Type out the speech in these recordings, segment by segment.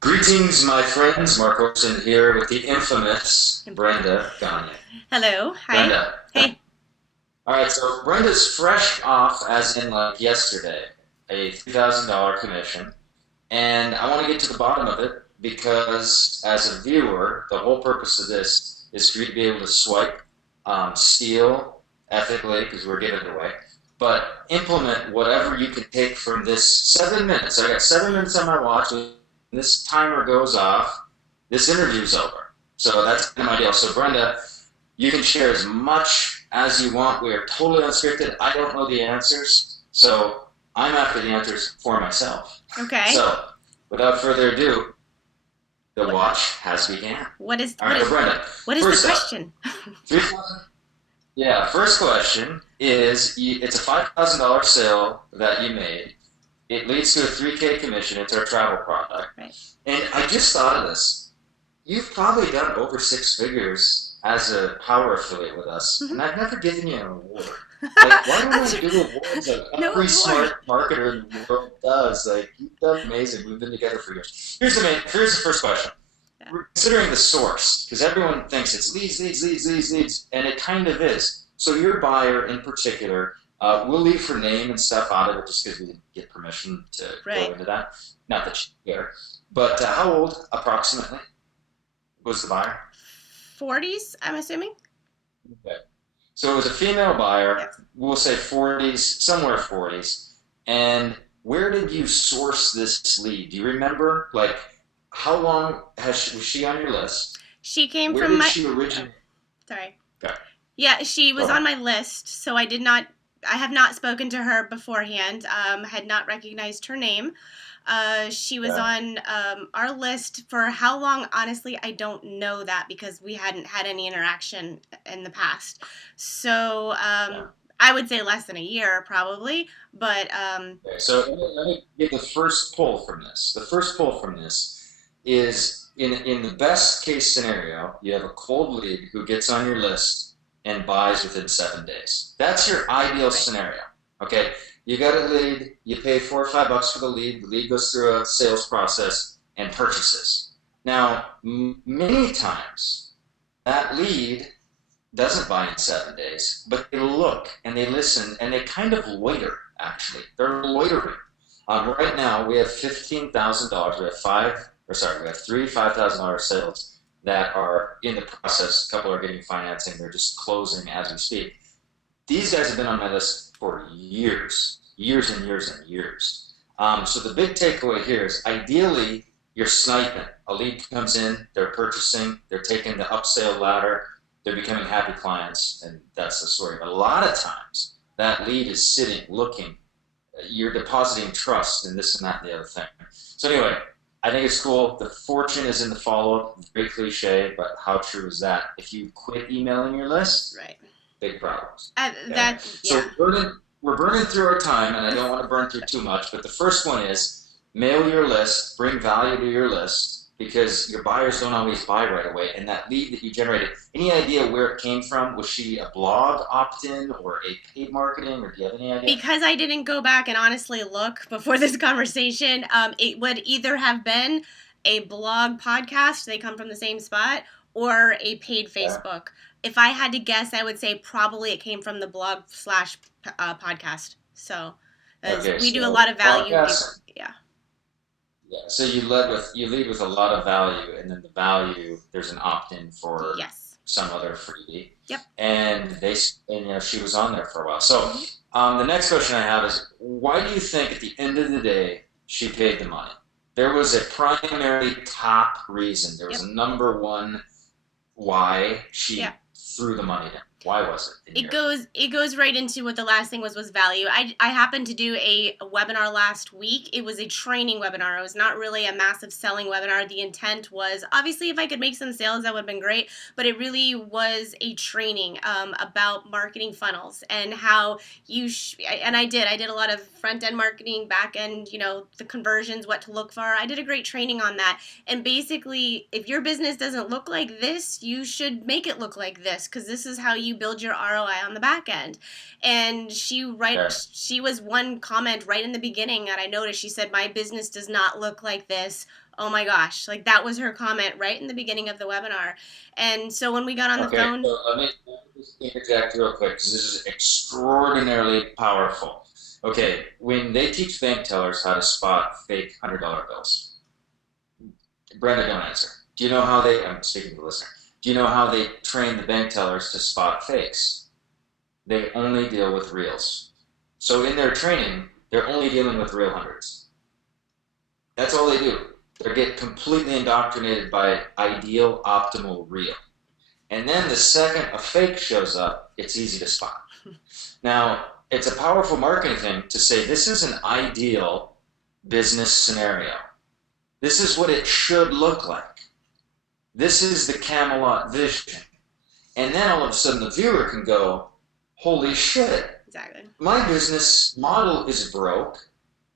Greetings, my friends. Mark Hoverson here with the infamous Brenda Gagne. Hello. Hi. Brenda. Hey. All right, so Brenda's fresh off, as in like yesterday, a $3,000 commission. And I want to get to the bottom of it because, as a viewer, the whole purpose of this is for you to be able to swipe, steal ethically because we're giving it away, but implement whatever you can take from this 7 minutes. I got 7 minutes on my watch. When this timer goes off, this interview's over. So that's my deal. So, Brenda, you can share as much as you want. We are totally unscripted. I don't know the answers. So, I'm after the answers for myself. Okay. So, without further ado, the What watch has began. what is All what right, is so Brenda, what is the first up, question? 3,000. Yeah, first question is it's a $5,000 sale that you made. It leads to a 3K commission. It's our travel product. Right. And I just thought of this. You've probably done over six figures as a power affiliate with us, Mhm. and I've never given you an award. Like, why don't I do awards like No every award. smart marketer in the world does? Like, you've done amazing. We've been together for years. Here's the first question. Yeah. We're considering the source, because everyone thinks it's leads, leads, leads, leads, leads, and it kind of is. So your buyer in particular, we'll leave her name and stuff out of it just because we didn't get permission to go Right. into that. Not that she care. But how old approximately was the buyer? 40s, I'm assuming. Okay. So it was a female buyer, Yes. we'll say 40s, somewhere 40s. And where did you source this lead? Do you remember? Like, how long was she on your list? She came Where from did my she oh, originate? sorry. Okay, Yeah, she go was ahead. on my list, so I have not spoken to her beforehand. Had not recognized her name. She was Yeah, on our list for how long? Honestly, I don't know that because we hadn't had any interaction in the past. So yeah. I would say less than a year, probably. But Okay, so let me get the first pull from this. The first pull from this is in the best case scenario, you have a cold lead who gets on your list and buys within 7 days. That's your ideal right. scenario. Okay, you got a lead, you pay $4 or $5 for the lead goes through a sales process and purchases. Now, many times that lead doesn't buy in 7 days, but they look and they listen and they kind of loiter, actually. They're loitering. Right now, we have $15,000. We have we have three $5,000 sales that are in the process. A couple are getting financing. They're just closing as we speak. These guys have been on my list for years, years and years and years. So the big takeaway here is ideally you're sniping. A lead comes in, they're purchasing, they're taking the upsale ladder, they're becoming happy clients, and that's the story. But a lot of times that lead is sitting, looking, you're depositing trust in this and that and the other thing. So anyway, I think it's cool. The fortune is in the follow-up. Very cliche, but how true is that? If you quit emailing your list, Right. big problems. Okay, That so yeah. we're burning through our time, and I don't want to burn through too much. But the first one is mail your list, bring value to your list because your buyers don't always buy right away. And that lead that you generated, any idea where it came from? Was she a blog opt-in or a paid marketing, or do you have any idea? Because I didn't go back and honestly look before this conversation, it would either have been a blog podcast, they come from the same spot, or a paid Yeah. Facebook. If I had to guess, I would say probably it came from the blog slash podcast. So, as Okay, we do a so lot of value, podcast. yeah, Yeah, so you lead with a lot of value, and then the value there's an opt-in for yes, some other freebie, yep. and she was on there for a while. So Mm-hmm. the next question I have is why do you think at the end of the day she paid the money? There was a primary top reason. There was Yep. a number one why Yeah. she threw the money in. Why was it in it your opinion? goes it goes right into what the last thing was value. I happened to do a webinar last week. It was a training webinar. It was not really a massive selling webinar. The intent was obviously if I could make some sales that would have been great, but it really was a training about marketing funnels and how and I did a lot of front end marketing, back end, the conversions, what to look for. I did a great training on that. And basically, if your business doesn't look like this, you should make it look like this because this is how you build your ROI on the back end. And Okay. she was one comment right in the beginning that I noticed. She said, "My business does not look like this. Oh my gosh, like that was her comment right in the beginning of the webinar. And so when we got on the Okay, phone, so let me just interject real quick because this is extraordinarily powerful. Okay, when they teach bank tellers how to spot fake $100 bills, Brenda, don't answer. Do you know how they, I'm speaking to the listener, do you know how they train the bank tellers to spot fakes? They only deal with reals. So in their training, they're only dealing with real hundreds. That's all they do. They get completely indoctrinated by ideal, optimal, real. And then the second a fake shows up, it's easy to spot. Now, it's a powerful marketing thing to say this is an ideal business scenario. This is what it should look like. This is the Camelot vision. And then all of a sudden the viewer can go, holy shit. exactly. My business model is broke.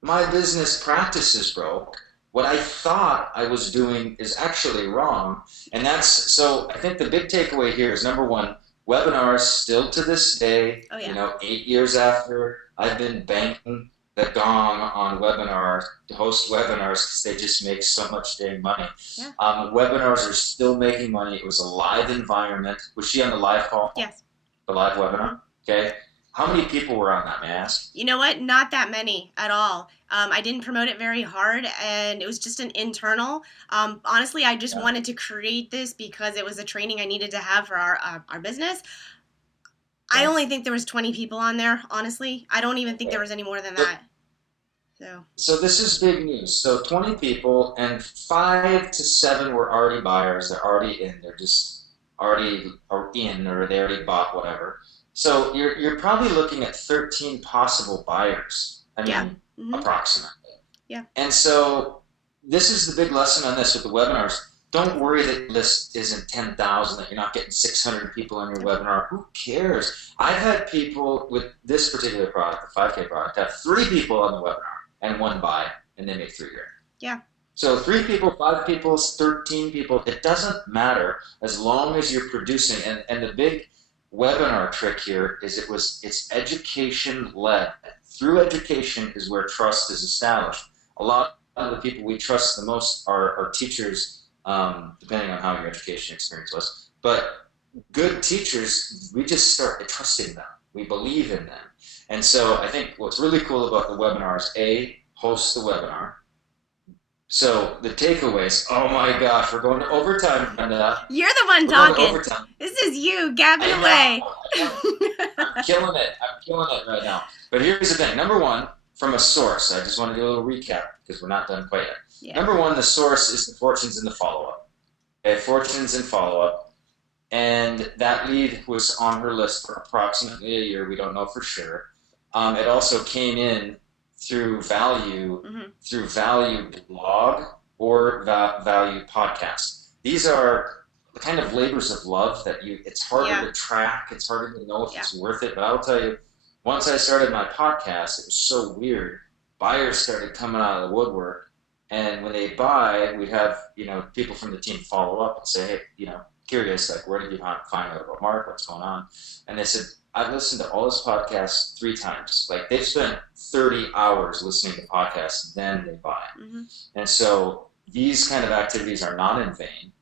My business practice is broke. What I thought I was doing is actually wrong. And that's, so I think the big takeaway here is number one, webinars still to this day, 8 years after I've been banging the gong on webinars, to host webinars because they just make so much dang money. Yeah. Webinars are still making money. It was a live environment. Was she on the live call? Yes. The live webinar? Okay. How many people were on that, may I ask? You know what? Not that many at all. I didn't promote it very hard, and it was just an internal. Honestly, I just wanted to create this because it was a training I needed to have for our business. I only think there was 20 people on there, honestly. I don't even think there was any more than that. So this is big news. So 20 people, and 5 to 7 were already buyers. They're already in. They're just already in, or they already bought whatever. So you're probably looking at 13 possible buyers. I mean, approximately. Yeah. And so this is the big lesson on this with the webinars. Don't worry that your list isn't 10,000, that you're not getting 600 people on your webinar. Who cares? I've had people with this particular product, the 5K product, have 3 people on the webinar and 1 buy, and they make $3 grand. Yeah. So 3 people, 5 people, 13 people, it doesn't matter as long as you're producing. And the big webinar trick here is it's education led. Through education is where trust is established. A lot of the people we trust the most are teachers, depending on how your education experience was. But good teachers, we just start trusting them. We believe in them. And so I think what's really cool about the webinar is A, host the webinar. So the takeaways, oh my gosh, we're going to overtime, Brenda. You're the one talking. This is you gabbing away. I'm killing it. I'm killing it right now. But here's the thing. Number one, from a source, I just want to do a little recap because we're not done quite yet. Yeah. Number one, the source is the fortunes in the follow-up. Okay, fortunes in follow-up. And that lead was on her list for approximately a year. We don't know for sure. It also came in through value blog or value podcast. These are the kind of labors of love that it's harder to track. It's harder to know if it's worth it. But I'll tell you, once I started my podcast, it was so weird. Buyers started coming out of the woodwork. And when they buy, we'd have, people from the team follow up and say, hey, curious, like, where did you find out about Mark? What's going on? And they said, I've listened to all his podcasts 3 times. Like, they've spent 30 hours listening to podcasts, then they buy. Mm-hmm. And so these kind of activities are not in vain.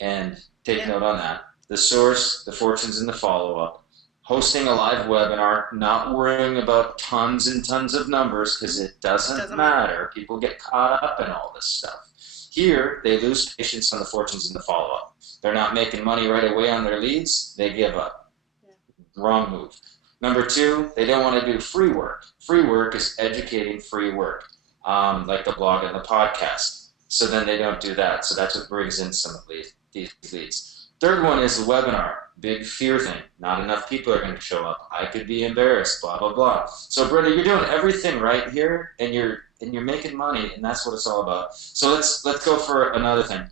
And take note on that. The source, the fortunes, and the follow-up. Hosting a live webinar, not worrying about tons and tons of numbers because it doesn't matter. People get caught up in all this stuff. Here, they lose patience on the fortunes and the follow-up. They're not making money right away on their leads. They give up. Wrong move. Number 2, they don't want to do free work. Free work is educating free work, like the blog and the podcast. So then they don't do that. So that's what brings in some of these leads. Third one is the webinar. Big fear thing. Not enough people are going to show up. I could be embarrassed, blah, blah, blah. So, Brenda, you're doing everything right here, and you're making money, and that's what it's all about. So let's go for another thing.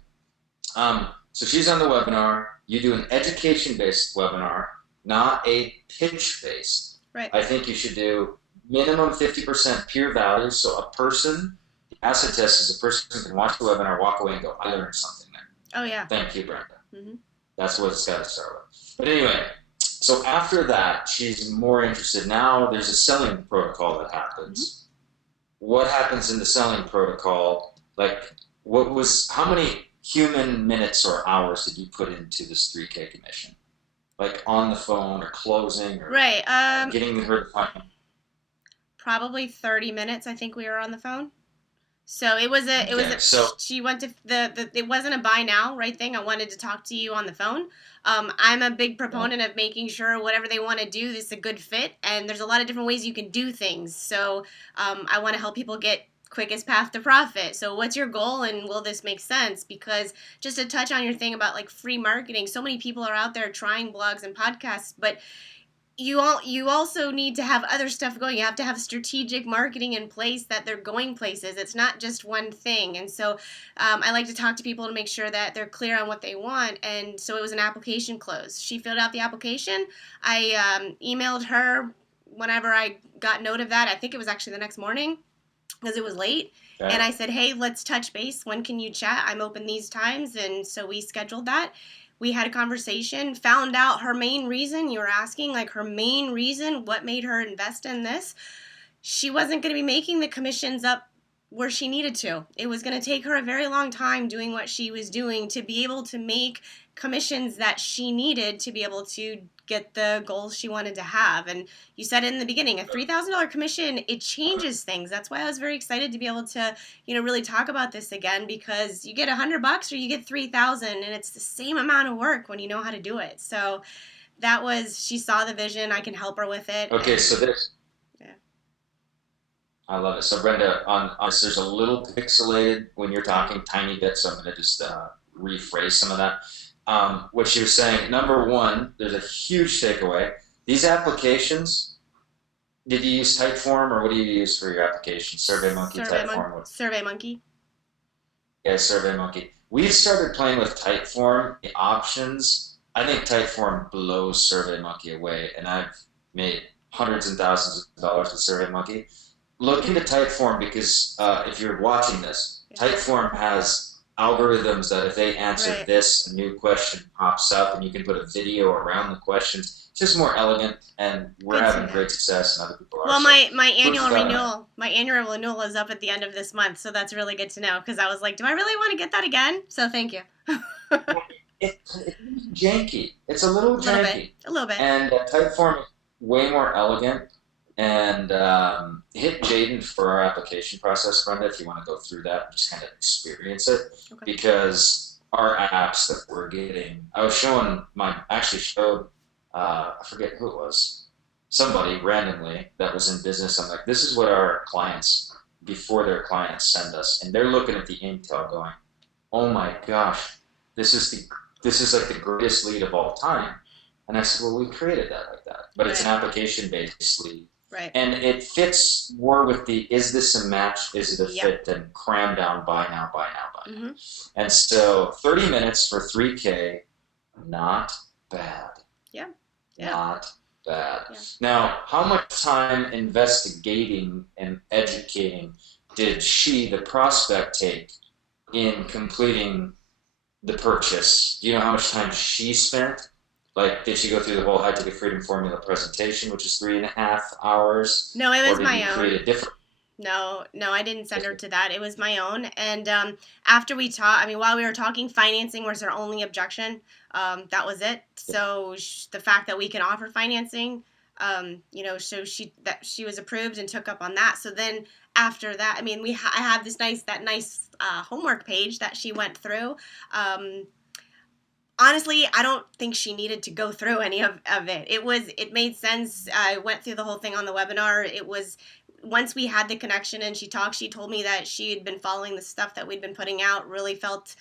So she's on the webinar. You do an education-based webinar, not a pitch-based. Right. I think you should do minimum 50% peer value. So a person, the acid test is a person who can watch the webinar, walk away, and go, I learned something there. Oh, yeah. Thank you, Brenda. Mm-hmm. That's what it's got to start with. But anyway, so after that, she's more interested. Now there's a selling protocol that happens. Mm-hmm. What happens in the selling protocol? Like, how many human minutes or hours did you put into this 3K commission? Like on the phone or closing or Right. getting her to find. Probably 30 minutes. I think we were on the phone. So Okay, so she went to it wasn't a buy now right thing. I wanted to talk to you on the phone. I'm a big yeah. proponent of making sure whatever they want to do is a good fit, and there's a lot of different ways you can do things. So I want to help people get quickest path to profit. So what's your goal, and will this make sense? Because just to touch on your thing about like free marketing, so many people are out there trying blogs and podcasts, but you also need to have other stuff going. You have to have strategic marketing in place that they're going places. It's not just one thing. And so I like to talk to people to make sure that they're clear on what they want. And so it was an application close. She filled out the application. I emailed her whenever I got note of that. I think it was actually the next morning because it was late. And okay. I said, hey, let's touch base. When can you chat? I'm open these times. And so we scheduled that. We had a conversation, found out her main reason. You were asking, like, her main reason, what made her invest in this. She wasn't going to be making the commissions up where she needed to. It was going to take her a very long time doing what she was doing to be able to make commissions that she needed to be able to get the goals she wanted to have. And you said it in the beginning, a $3,000 commission, it changes things. That's why I was very excited to be able to, really talk about this again, because you get $100 or you get 3,000, and it's the same amount of work when you know how to do it. So she saw the vision. I can help her with it. Okay, so this Yeah. I love it. So Brenda, on this, there's a little pixelated when you're talking, tiny bit. So I'm going to just rephrase some of that. What she was saying, number one, there's a huge takeaway. These applications, did you use Typeform or what do you use for your application? SurveyMonkey, Typeform? SurveyMonkey. Yeah, SurveyMonkey. We've started playing with Typeform, the options. I think Typeform blows SurveyMonkey away, and I've made hundreds and thousands of dollars with SurveyMonkey. Look into Typeform because if you're watching this, Typeform has algorithms that if they answer Right. this, a new question pops up, and you can put a video around the questions. It's just more elegant, and we're Good to having know. great success, and other people are. Well, So, my annual proof, renewal is up at the end of this month, so that's really good to know because I was like, do I really want to get that again? So thank you. it's janky. It's a little janky. A little bit. And Typeform is way more elegant. And hit Jaden for our application process, Brenda, if you want to go through that and just kind of experience it. Okay. Because our apps that we're getting, I actually showed, I forget who it was, somebody randomly that was in business. I'm like, this is what our clients, before their clients send us. And they're looking at the intel going, oh my gosh, this is like the greatest lead of all time. And I said, well, we created that like that. But it's an application-based lead. Right. And it fits more with the, is this a match, is it a fit, than cram down, buy now, buy now, buy now. Mm-hmm. And so 30 minutes for 3K, not bad. Yeah. Not bad. Yeah. Now, how much time investigating and educating did the prospect, take in completing the purchase? Do you know how much time she spent? Like, did she go through the whole High Ticket Freedom Formula presentation, which is 3.5 hours? No, it was or did my you own. create a different? No, I didn't send her to that. It was my own. And after we talked, while we were talking, financing was her only objection. That was it. So the fact that we can offer financing, so she was approved and took up on that. So then after that, I have this nice homework page that she went through. Honestly, I don't think she needed to go through any of it. It made sense. I went through the whole thing on the webinar. It was, once we had the connection and she told me that she had been following the stuff that we'd been putting out, really felt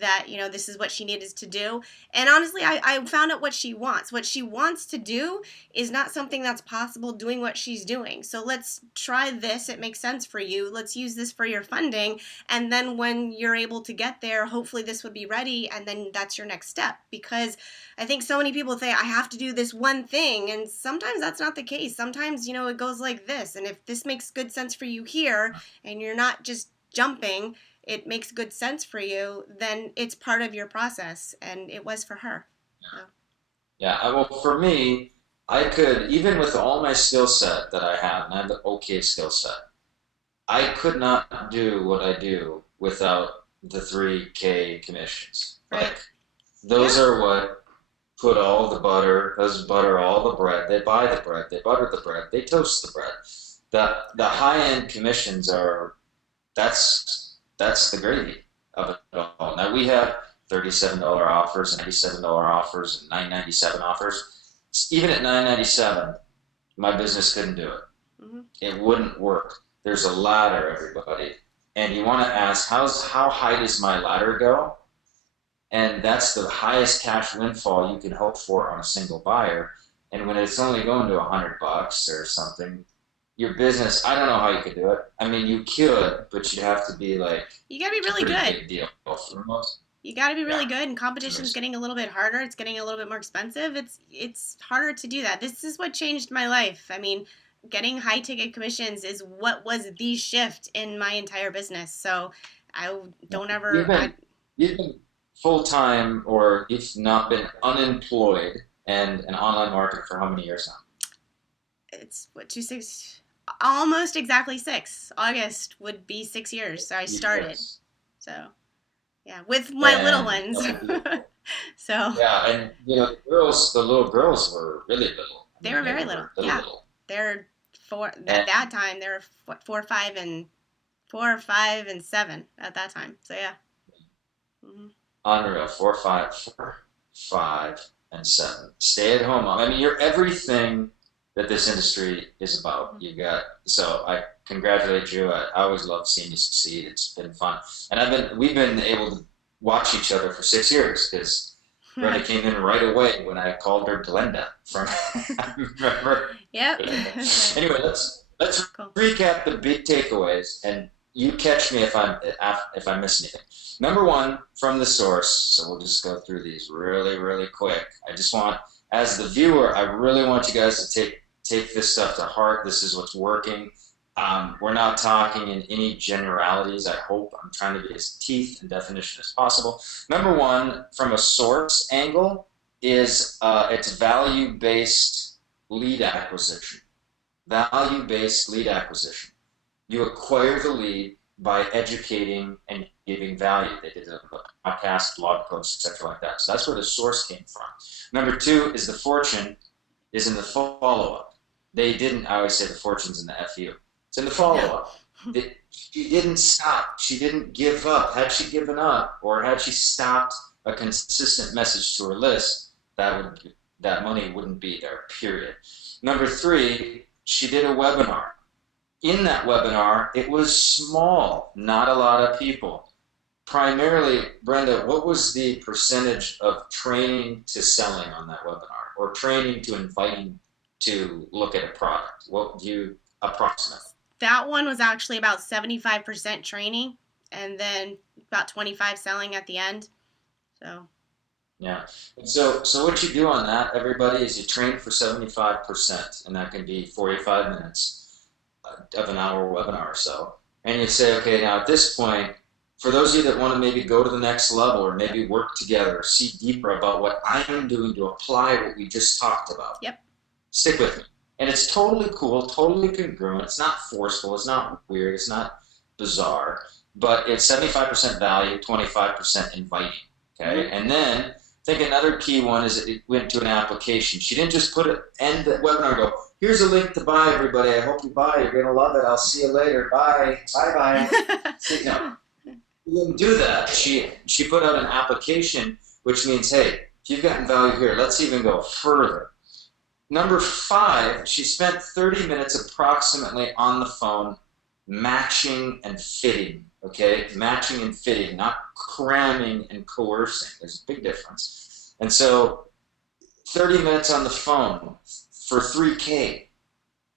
that, this is what she needed to do. And honestly, I found out what she wants. What she wants to do is not something that's possible doing what she's doing. So let's try this. It makes sense for you. Let's use this for your funding. And then when you're able to get there, hopefully this would be ready. And then that's your next step. Because I think so many people say, I have to do this one thing. And sometimes that's not the case. Sometimes, it goes like this. And if this makes good sense for you here, and you're not just jumping, it makes good sense for you, then it's part of your process, and it was for her. So. Yeah, well, for me, I could, even with all my skill set that I have, and I have the okay skill set, I could not do what I do without the 3K commissions. Right. Like those Yeah. are what put all the butter, those butter all the bread. They buy the bread, they butter the bread, they toast the bread. The high end commissions are that's the gravy of it all. Now we have $37 offers, $97 offers, and $9.97 offers. Even at $9.97, my business couldn't do it. Mm-hmm. It wouldn't work. There's a ladder, everybody, and you want to ask how high does my ladder go? And that's the highest cash windfall you can hope for on a single buyer. And when it's only going to $100 or something, your business, I don't know how you could do it. I mean, you could, but you'd have to be like, you gotta be really pretty good. Big deal for most. You gotta be really good, and competition's getting a little bit harder. It's getting a little bit more expensive. It's harder to do that. This is what changed my life. I mean, getting high ticket commissions is what was the shift in my entire business. So I don't ever. You've been full time, or you've not been unemployed and an online marketer for how many years now? It's what 26, almost exactly 6. August would be 6 years. So I started. Yes. So yeah, with my little And ones. So yeah, and the little girls were really little. they were very little. Yeah, little. they're 4 at that time. They were 4, 5, and 7 at that time. So yeah. Mm-hmm. Unreal. 4, 5, and 7. Stay at home. I mean, you're everything that this industry is about. So I congratulate you. I always love seeing you succeed. It's been fun, and we've been able to watch each other for 6 years because Brenda came in right away when I called her Glenda from. I remember. Yep. Anyway, let's recap the big takeaways, and you catch me if I miss anything. Number one, from the source. So we'll just go through these really, really quick. I just want, as the viewer, I really want you guys to take this stuff to heart. This is what's working. We're not talking in any generalities. I hope I'm trying to be as teeth and definition as possible. Number one, from a source angle, is it's value-based lead acquisition. Value-based lead acquisition. You acquire the lead by educating and giving value. They did a podcast, blog posts, etc. like that. So that's where the source came from. Number two is the fortune is in the follow-up. I always say the fortune's in the FU. It's in the follow-up. She didn't stop. She didn't give up. Had she given up, or had she stopped a consistent message to her list, that money wouldn't be there, period. Number three, she did a webinar. In that webinar, it was small, not a lot of people. Primarily, Brenda, what was the percentage of training to selling on that webinar, or training to inviting to look at a product? What do you approximate? That one was actually about 75% training, and then about 25 selling at the end. So. Yeah. So what you do on that, everybody, is you train for 75%, and that can be 45 minutes of an hour webinar or so. And you say, okay, now at this point, for those of you that want to maybe go to the next level or maybe work together, see deeper about what I'm doing to apply what we just talked about. Yep. Stick with me. And it's totally cool, totally congruent. It's not forceful. It's not weird. It's not bizarre. But it's 75% value, 25% inviting. Okay? Mm-hmm. And then I think another key one is it went to an application. She didn't just end the webinar and go, here's a link to buy, everybody. I hope you buy. You're going to love it. I'll see you later. Bye. Bye-bye. She didn't do that. She put out an application, which means, hey, if you've gotten value here, let's even go further. Number 5, she spent 30 minutes approximately on the phone matching and fitting, okay? Matching and fitting, not cramming and coercing. There's a big difference. And so 30 minutes on the phone for $3K.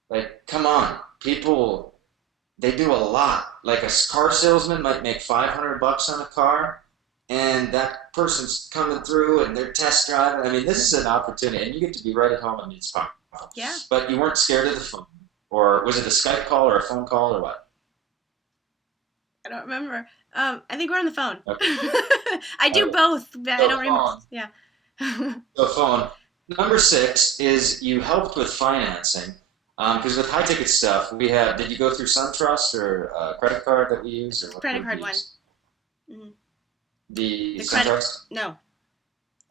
Like, come on. People, they do a lot. Like a car salesman might make $500 on a car, and that person's coming through and they're test driving. I mean, this is an opportunity, and you get to be right at home. I mean, it's fun. Yeah. But you weren't scared of the phone. Or was it a Skype call or a phone call or what? I don't remember. I think we're on the phone. Okay. I do both, but I don't remember. Yeah. So phone. Number 6 is you helped with financing. Because with high ticket stuff, did you go through SunTrust or credit card that we use? Or what credit card one. Mm-hmm. The The credit? SunTrust? No.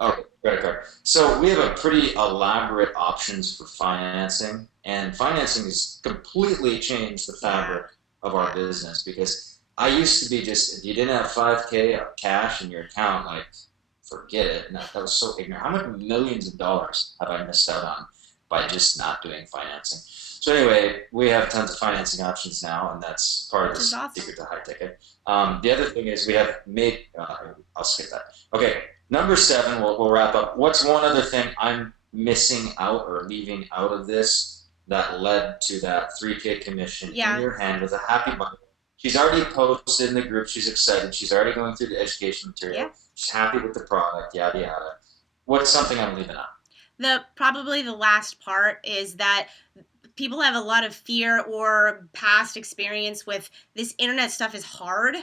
Okay, credit card. So we have a pretty elaborate options for financing, and financing has completely changed the Yeah. fabric of our Yeah. business because I used to be just if you didn't have 5K of cash in your account, like forget it. And that was so ignorant. How many millions of dollars have I missed out on by just not doing financing? So anyway, we have tons of financing options now, and that's part of Which the is awesome. secret to high ticket. The other thing is we have made. I'll skip that. Okay, number seven. We'll wrap up. What's one other thing I'm missing out or leaving out of this that led to that 3K commission in Yeah. your hand with a happy bundle? She's already posted in the group. She's excited. She's already going through the education material. Yeah. She's happy with the product. Yada yada. What's something I'm leaving out? Probably the last part is that people have a lot of fear or past experience with this internet stuff is hard.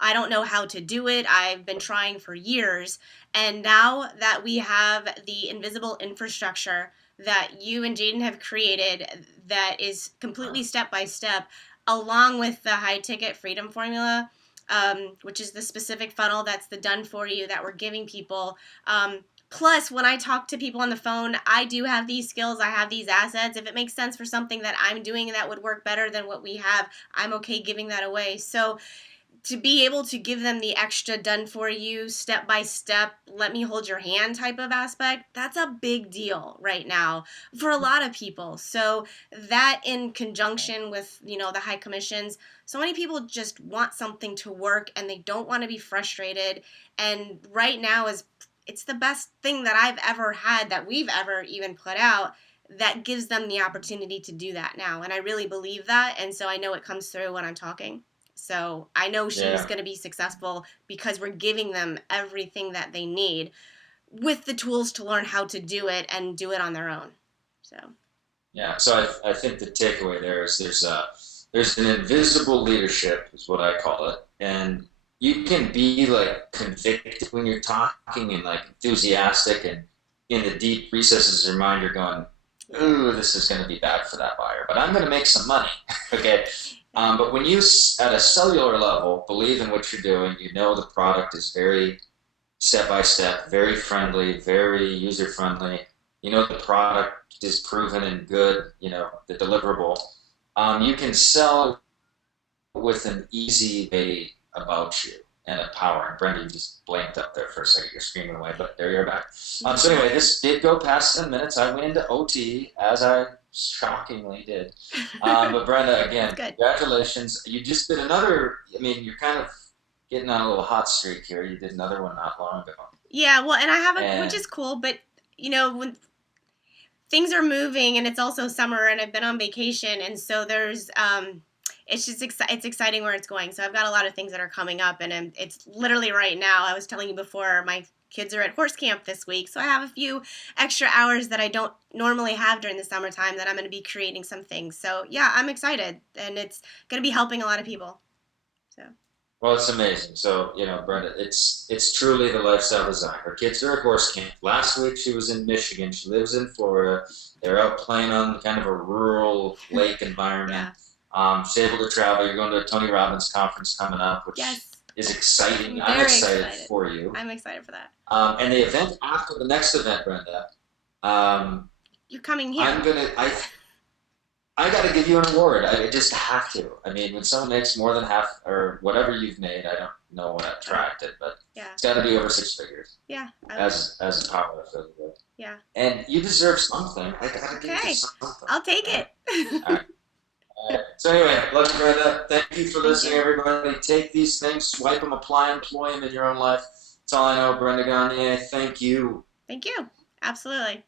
I don't know how to do it. I've been trying for years. And now that we have the invisible infrastructure that you and Jaden have created that is completely step by step, along with the high ticket freedom formula, which is the specific funnel that's the done for you that we're giving people. Plus, when I talk to people on the phone, I do have these skills, I have these assets. If it makes sense for something that I'm doing that would work better than what we have, I'm okay giving that away. So, to be able to give them the extra done for you, step by step, let me hold your hand type of aspect, that's a big deal right now for a lot of people. So, that in conjunction with, the high commissions, so many people just want something to work and they don't want to be frustrated. And right now is it's the best thing that I've ever had that we've ever even put out that gives them the opportunity to do that now. And I really believe that. And so I know it comes through when I'm talking. So I know she's Yeah. going to be successful because we're giving them everything that they need with the tools to learn how to do it and do it on their own. So. Yeah. So I think the takeaway there is there's an invisible leadership is what I call it, and you can be like convicted when you're talking and like enthusiastic, and in the deep recesses of your mind you're going, ooh, this is going to be bad for that buyer, but I'm going to make some money. Okay. But when you at a cellular level believe in what you're doing, you know the product is very step by step, very friendly, very user friendly. You know the product is proven and good. You know the deliverable. You can sell with an easy way about you and a power. And Brenda, you just blanked up there for a second. You're screaming away, but there you're back. So anyway, this did go past 10 minutes. I went into OT, as I shockingly did. But Brenda, again, congratulations. You just did another, I mean, you're kind of getting on a little hot streak here. You did another one not long ago. Yeah, well, and I have which is cool, but, when things are moving and it's also summer and I've been on vacation, and so there's it's just it's exciting where it's going. So I've got a lot of things that are coming up, and it's literally right now. I was telling you before, my kids are at horse camp this week, so I have a few extra hours that I don't normally have during the summertime that I'm going to be creating some things. So yeah, I'm excited, and it's going to be helping a lot of people. So. Well, it's amazing. So, Brenda, it's truly the lifestyle design. Her kids are at horse camp. Last week she was in Michigan. She lives in Florida. They're out playing on kind of a rural lake environment. Yeah. She's able to travel. You're going to a Tony Robbins conference coming up, which is exciting. I'm excited for you. I'm excited for that. And the event after the next event, Brenda. You're coming here. I got to give you an award. I just have to. I mean, when someone makes more than half or whatever you've made, I don't know what I've tracked it, but it's got to be over 6 figures. Yeah. As a power of it. Yeah. And you deserve something. I got to give you something. I'll take it. All right. So anyway, love you, Brenda. Thank you for listening, everybody. Take these things, swipe them, apply, employ them in your own life. That's all I know, Brenda Gagne. Thank you. Thank you. Absolutely.